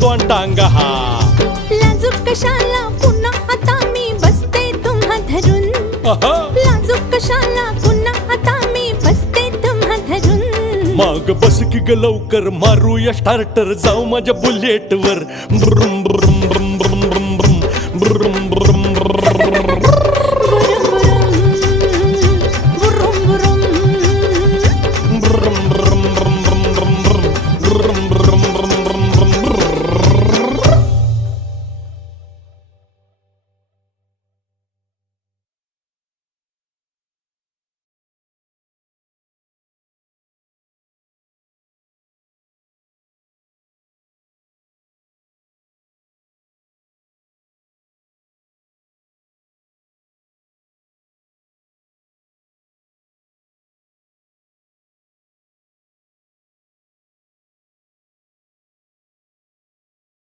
तो टांगा हा लाजूक कशाला पुन्हा आता मी बसते तुम्हा धरून लाजूक कशाला पुन्हा आता मी बसते तुम्हा धरून मग बस की ग लवकर मारूया स्टार्टर जाऊ माझ्या बुलेट वर ब्रुम ब्रुम ब्रुम ब्रुम